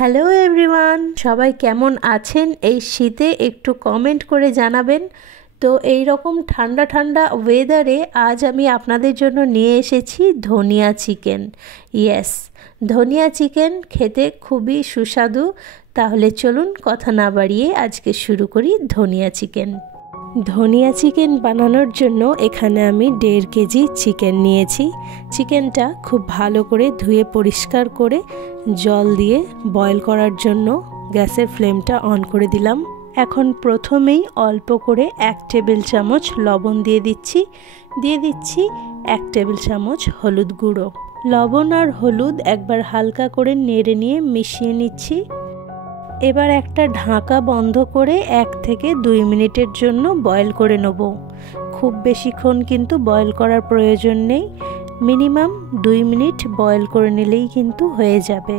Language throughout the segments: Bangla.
হ্যালো এভরিওয়ান, সবাই কেমন আছেন? এই শীতে একটু কমেন্ট করে জানাবেন। তো এই রকম ঠান্ডা ঠান্ডা ওয়েদারে আজ আমি আপনাদের জন্য নিয়ে এসেছি ধনিয়া চিকেন। ইয়েস, ধনিয়া চিকেন খেতে খুবই সুস্বাদু। তাহলে চলুন কথা না বাড়িয়ে আজকে শুরু করি ধনিয়া চিকেন। ধনিয়া চিকেন বানানোর জন্য এখানে আমি 1.5 কেজি চিকেন নিয়েছি। চিকেনটা খুব ভালো করে ধুয়ে পরিষ্কার করে জল দিয়ে বয়েল করার জন্য গ্যাসের ফ্লেমটা অন করে দিলাম। এখন প্রথমেই অল্প করে 1 টেবিল চামচ লবণ দিয়ে দিচ্ছি 1 টেবিল চামচ হলুদ গুঁড়ো। লবণ আর হলুদ একবার হালকা করে নেড়ে নিয়ে মিশিয়ে নিচ্ছি। এবার একটা ঢাকা বন্ধ করে 1 থেকে 2 মিনিটের জন্য বয়েল করে নেব। খুব বেশিক্ষণ কিন্তু বয়েল করার প্রয়োজন নেই, মিনিমাম 2 মিনিট বয়েল করে নিলেই কিন্তু হয়ে যাবে।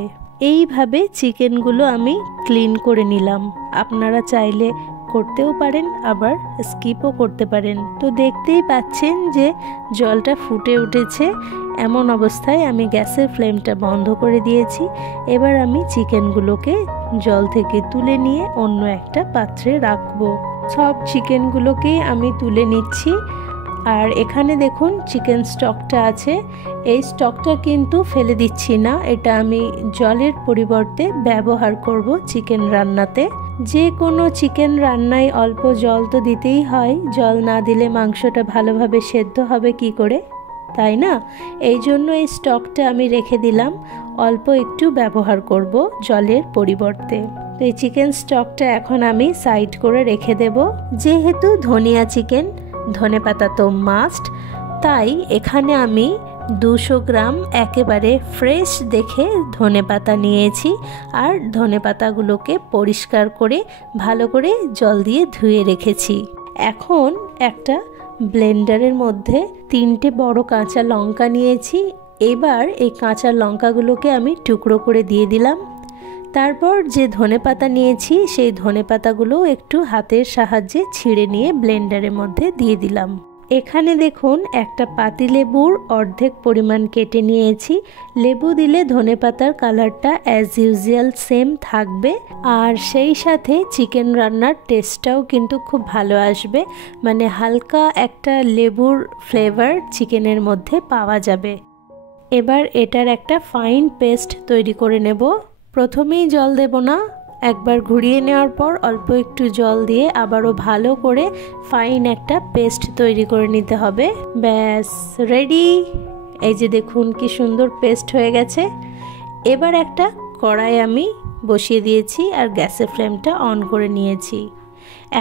এইভাবে চিকেনগুলো আমি ক্লিন করে নিলাম। আপনারা চাইলে করতেও পারেন, আবার স্কিপও করতে পারেন। তো দেখতেই পাচ্ছেন যে জলটা ফুটে উঠেছে। এমন অবস্থায় আমি গ্যাসের ফ্লেমটা বন্ধ করে দিয়েছি। এবার আমি চিকেনগুলোকে জল থেকে তুলে নিয়ে অন্য একটা পাত্রে রাখবো। সব চিকেনগুলোকেই আমি তুলে নিচ্ছি। আর এখানে দেখুন চিকেন স্টকটা আছে। এই স্টকটা কিন্তু ফেলে দিচ্ছি না, এটা আমি জলের পরিবর্তে ব্যবহার করব চিকেন রান্নাতে। যে কোনো চিকেন রান্নায় অল্প জল তো দিতেই হয়, জল না দিলে মাংসটা ভালোভাবে সেদ্ধ হবে কি করে, তাই না? এই জন্য এই স্টকটা আমি রেখে দিলাম, অল্প একটু ব্যবহার করব জলের পরিবর্তে। তো এই চিকেন স্টকটা এখন আমি সাইড করে রেখে দেব। যেহেতু ধনিয়া চিকেন, ধনেপাতা তো মাস্ট, তাই এখানে আমি 200 গ্রাম একেবারে ফ্রেশ দেখে ধনেপাতা নিয়েছি। আর ধনেপাতাগুলোকে পরিষ্কার করে ভালো করে জল দিয়ে ধুয়ে রেখেছি। এখন একটা ব্লেন্ডারের মধ্যে 3টে বড় কাঁচা লঙ্কা নিয়েছি। এবার এই কাঁচা লঙ্কাগুলোকে আমি টুকরো করে দিয়ে দিলাম। তারপর যে ধনেপাতা নিয়েছি সেই ধনেপাতাগুলো একটু হাতের সাহায্যে ছিঁড়ে নিয়ে ব্লেন্ডারের মধ্যে দিয়ে দিলাম। এখানে দেখুন একটা পাতিলেবুর অর্ধেক পরিমাণ কেটে নিয়েছি। লেবু দিলে ধনেপাতার কালারটা অ্যাজ ইউজুয়াল সেম থাকবে, আর সেই সাথে চিকেন রান্নার টেস্টটাও কিন্তু খুব ভালো আসবে। মানে হালকা একটা লেবুর ফ্লেভার চিকেনের মধ্যে পাওয়া যাবে। এবার এটার একটা ফাইন পেস্ট তৈরি করে নেব। প্রথমেই জল দেব না, একবার ঘুরিয়ে নেওয়ার পর অল্প একটু জল দিয়ে আবারও ভালো করে ফাইন একটা পেস্ট তৈরি করে নিতে হবে। ব্যাস রেডি। এই যে দেখুন কি সুন্দর পেস্ট হয়ে গেছে। এবার একটা কড়াই আমি বসিয়ে দিয়েছি আর গ্যাসের ফ্লেমটা অন করে নিয়েছি।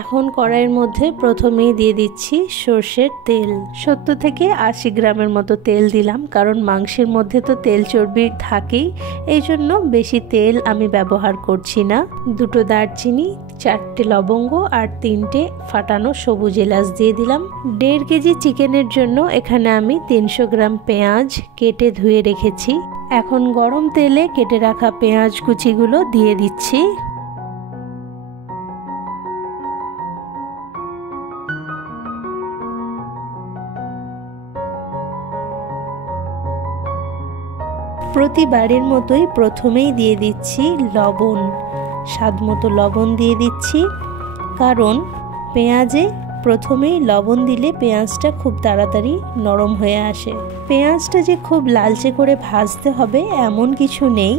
এখন কড়াইয়ের মধ্যে প্রথমেই দিয়ে দিচ্ছি সর্ষের তেল। 70 থেকে 80 গ্রামের মতো তেল দিলাম, কারণ মাংসের মধ্যে তো তেল চর্বি থাকেই, এই জন্য বেশি তেল আমি ব্যবহার করছি না। 2টো দারচিনি, 4টে লবঙ্গ আর 3টে ফাটানো সবুজ এলাচ দিয়ে দিলাম। 1.5 কেজি চিকেনের জন্য এখানে আমি 300 গ্রাম পেঁয়াজ কেটে ধুয়ে রেখেছি। এখন গরম তেলে কেটে রাখা পেঁয়াজ কুচিগুলো দিয়ে দিচ্ছি। প্রতিবারের মতোই প্রথমেই দিয়ে দিচ্ছি লবণ, স্বাদমতো লবণ দিয়ে দিচ্ছি। কারণ পেঁয়াজে প্রথমেই লবণ দিলে পেঁয়াজটা খুব তাড়াতাড়ি নরম হয়ে আসে। পেঁয়াজটা যে খুব লালচে করে ভাজতে হবে এমন কিছু নেই,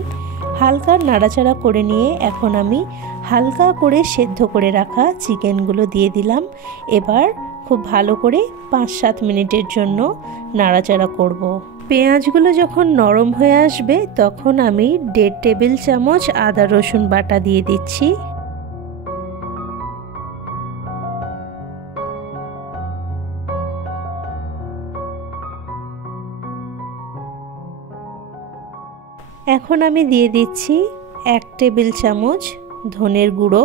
হালকা নাড়াচাড়া করে নিয়ে এখন আমি হালকা করে সেদ্ধ করে রাখা চিকেনগুলো দিয়ে দিলাম। এবার খুব ভালো করে 5-7 মিনিটের জন্য নাড়াচাড়া করব। পেঁয়াজগুলো যখন নরম হয়ে আসবে তখন আমি 1.5 টেবিল চামচ আদা রসুন বাটা দিয়ে দিচ্ছি। এখন আমি দিয়ে দিচ্ছি 1 টেবিল চামচ ধনের গুঁড়ো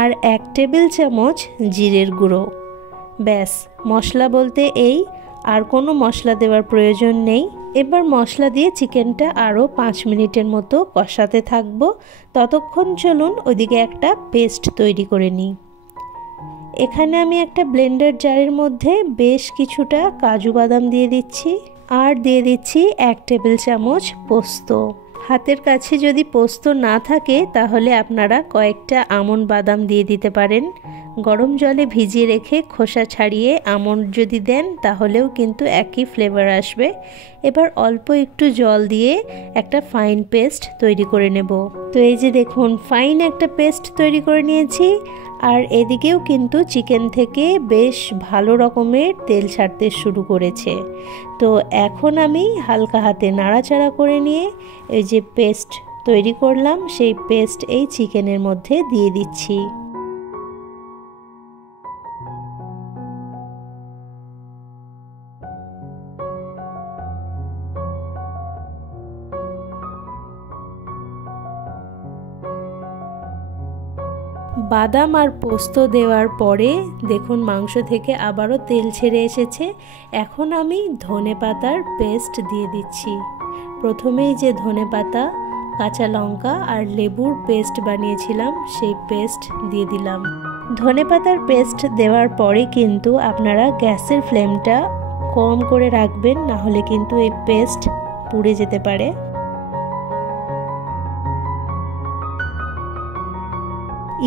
আর 1 টেবিল চামচ জিরের গুঁড়ো। ব্যাস, মশলা বলতে এই, আর কোনো মশলা দেওয়ার প্রয়োজন নেই। এবার মশলা দিয়ে চিকেনটা আরও 5 মিনিটের মতো কষাতে থাকবো। ততক্ষণ চলুন ওইদিকে একটা পেস্ট তৈরি করে নিই। এখানে আমি একটা ব্লেন্ডার জারের মধ্যে বেশ কিছুটা কাজু বাদাম দিয়ে দিচ্ছি আর দিয়ে দিচ্ছি 1 টেবিল চামচ পোস্ত। হাতের কাছে যদি পোস্ত না থাকে তাহলে আপনারা কয়েকটা আমন্ড বাদাম দিয়ে দিতে পারেন। গরম জলে ভিজিয়ে রেখে খোসা ছাড়িয়ে আমন্ড যদি দেন তাহলেও কিন্তু একই ফ্লেভার আসবে। এবার অল্প একটু জল দিয়ে একটা ফাইন পেস্ট তৈরি করে নেব। তো এই যে দেখুন ফাইন একটা পেস্ট তৈরি করে নিয়েছি। আর এদিকেও কিন্তু চিকেন থেকে বেশ ভালো রকমের তেল ছাড়তে শুরু করেছে। তো এখন আমি হালকা হাতে নাড়াচাড়া করে নিয়ে এই যে পেস্ট তৈরি করলাম সেই পেস্ট এই চিকেনের মধ্যে দিয়ে দিচ্ছি। বাদাম আর পোস্ত দেওয়ার পরে দেখুন মাংস থেকে আবারও তেল ছেড়ে এসেছে। এখন আমি ধনেপাতার পেস্ট দিয়ে দিচ্ছি। প্রথমেই যে ধনেপাতা, কাঁচা লঙ্কা আর লেবুর পেস্ট বানিয়েছিলাম সেই পেস্ট দিয়ে দিলাম। ধনেপাতার পেস্ট দেওয়ার পরে কিন্তু আপনারা গ্যাসের ফ্লেমটা কম করে রাখবেন, না হলে কিন্তু এই পেস্ট পুড়ে যেতে পারে।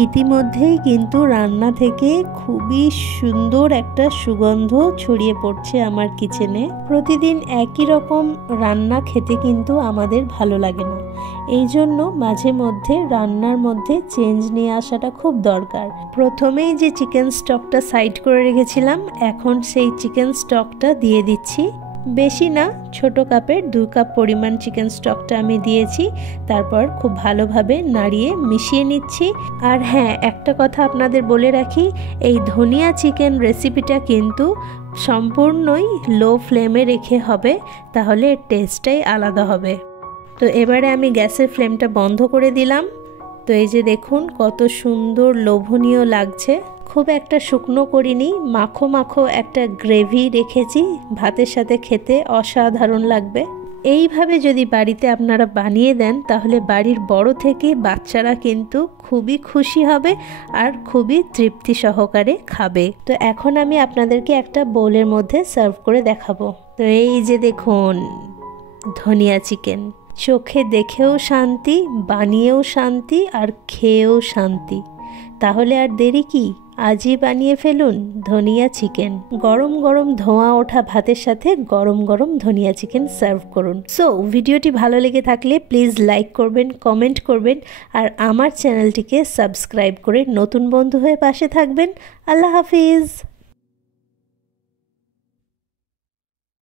ইতিমধ্যেই কিন্তু রান্না থেকে খুবই সুন্দর একটা সুগন্ধ ছড়িয়ে পড়ছে আমার কিচেনে। প্রতিদিন একই রকম রান্না খেতে কিন্তু আমাদের ভালো লাগে না, এই জন্য মাঝে মধ্যে রান্নার মধ্যে চেঞ্জ নিয়ে আসাটা খুব দরকার। প্রথমেই যে চিকেন স্টকটা সাইড করে রেখেছিলাম, এখন সেই চিকেন স্টকটা দিয়ে দিচ্ছি। বেশি না, ছোট কাপের 2 কাপ পরিমাণ চিকেন স্টকটা আমি দিয়েছি। তারপর খুব ভালোভাবে নাড়িয়ে মিশিয়ে নিচ্ছি। আর হ্যাঁ, একটা কথা আপনাদের বলে রাখি, এই ধনিয়া চিকেন রেসিপিটা কিন্তু সম্পূর্ণই লো ফ্লেমে রেখে হবে, তাহলে টেস্টটাই আলাদা হবে। তো এবারে আমি গ্যাসের ফ্লেমটা বন্ধ করে দিলাম। তো এই যে দেখুন কত সুন্দর লোভনীয় লাগছে। খুব একটা শুকনো করিনি, মাখো মাখো একটা গ্রেভি রেখেছি, ভাতের সাথে খেতে অসাধারণ লাগবে। এইভাবে যদি বাড়িতে আপনারা বানিয়ে দেন তাহলে বাড়ির বড় থেকে বাচ্চারা কিন্তু খুবই খুশি হবে আর খুবই তৃপ্তি সহকারে খাবে। তো এখন আমি আপনাদেরকে একটা বোলের মধ্যে সার্ভ করে দেখাবো। তো এই যে দেখুন ধনিয়া চিকেন, চোখে দেখেও শান্তি, বানিয়েও শান্তি আর খেয়েও শান্তি। তাহলে আর দেরি কি, আজই বানিয়ে ফেলুন ধনিয়া চিকেন। গরম গরম ধোঁয়া ওঠা ভাতের সাথে গরম গরম ধনিয়া চিকেন সার্ভ করুন। সো ভিডিওটি ভালো লেগে থাকলে প্লিজ লাইক করবেন, কমেন্ট করবেন আর আমার চ্যানেলটিকে সাবস্ক্রাইব করে নতুন বন্ধু হয়ে পাশে থাকবেন। আল্লাহ হাফিজ।